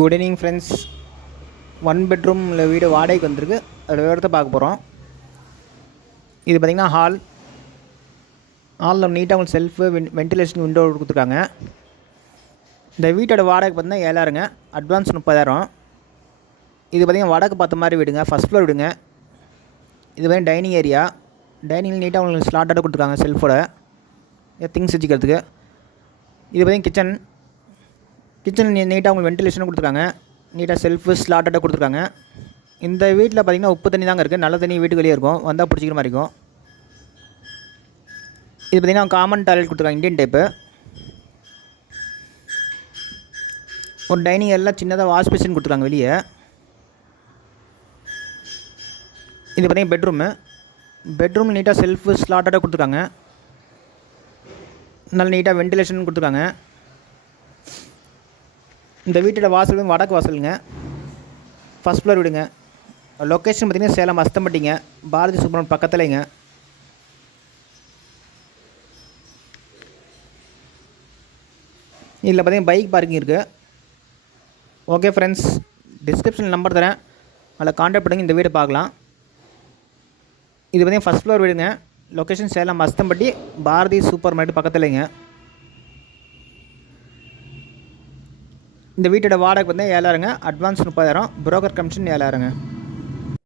Good evening friends. One பெட்ரூமில் வீடு வாடகைக்கு வந்திருக்கு. அதோட விவரத்தை பார்க்க போகிறோம். இது பார்த்திங்கன்னா ஹாலில் நீட்டாக உங்களுக்கு செல்ஃபு வென்டிலேஷன் விண்டோ கொடுத்துருக்காங்க. இந்த வீட்டோட வாடகை பார்த்திங்கன்னா 7,000ங்க. அட்வான்ஸ் 30,000. இது பார்த்திங்கன்னா வடக்கு பார்த்த மாதிரி வீடுங்க. ஃபஸ்ட் ஃப்ளோர் வீடுங்க. இது பார்த்திங்கன்னா டைனிங் ஏரியா. டைனிங் நீட்டாக உங்களுக்கு ஸ்லாட்டோட கொடுத்துருக்காங்க செல்ஃபோட திங்ஸ் வச்சுக்கிறதுக்கு. இது பார்த்திங்கன்னா கிச்சன் நீட்டாக உங்களுக்கு வென்டிலேஷனும் கொடுத்துருக்காங்க. நீட்டாக செல்ஃபு ஸ்லாட்டடாக கொடுத்துருக்காங்க. இந்த வீட்டில் பார்த்திங்கன்னா உப்பு தண்ணி தாங்க இருக்குது. நல்ல தண்ணி வீட்டுக்கு வெளியே இருக்கும். வந்தால் பிடிச்சிக்கிற மாதிரி இருக்கும். இது பார்த்திங்கன்னா காமன் டாய்லெட் கொடுத்துருக்காங்க, இந்தியன் டைப்பு. ஒரு டைனிங் எல்லாம் சின்னதாக வாஷ் பேஷன் கொடுத்துருக்காங்க வெளியே. இது பார்த்திங்கன்னா பெட்ரூம் நீட்டாக செல்ஃபு ஸ்லாட்டடாக கொடுத்துருக்காங்க. நல்ல நீட்டாக வென்டிலேஷன் கொடுத்துருக்காங்க. இந்த வீட்டோட வாசல் வடக்கு வாசலுங்க. ஃபஸ்ட் ஃப்ளோர் வீடுங்க. லொக்கேஷன் பார்த்திங்கன்னா சேலம் அஸ்தம்பட்டிங்க, பாரதி சுப்ரமணியம் பக்கத்துலேங்க. இதில் பார்த்திங்கன்னா பைக் பார்க்கிங் இருக்குது. ஓகே ஃப்ரெண்ட்ஸ், டிஸ்கிரிப்ஷனில் நம்பர் தரேன், அதில் கான்டாக்ட் பண்ணுங்கள். இந்த வீடு பார்க்கலாம். இது பார்த்திங்கன்னா ஃபஸ்ட் ஃப்ளோர் வீடுங்க. Location Salem Asthampatti, Bharathi super market பக்கத்துலேங்க. இந்த வீட்டோட வாடகை வந்து 7,000ங்க. அட்வான்ஸ் 30,000. Broker commission 7,000ங்க.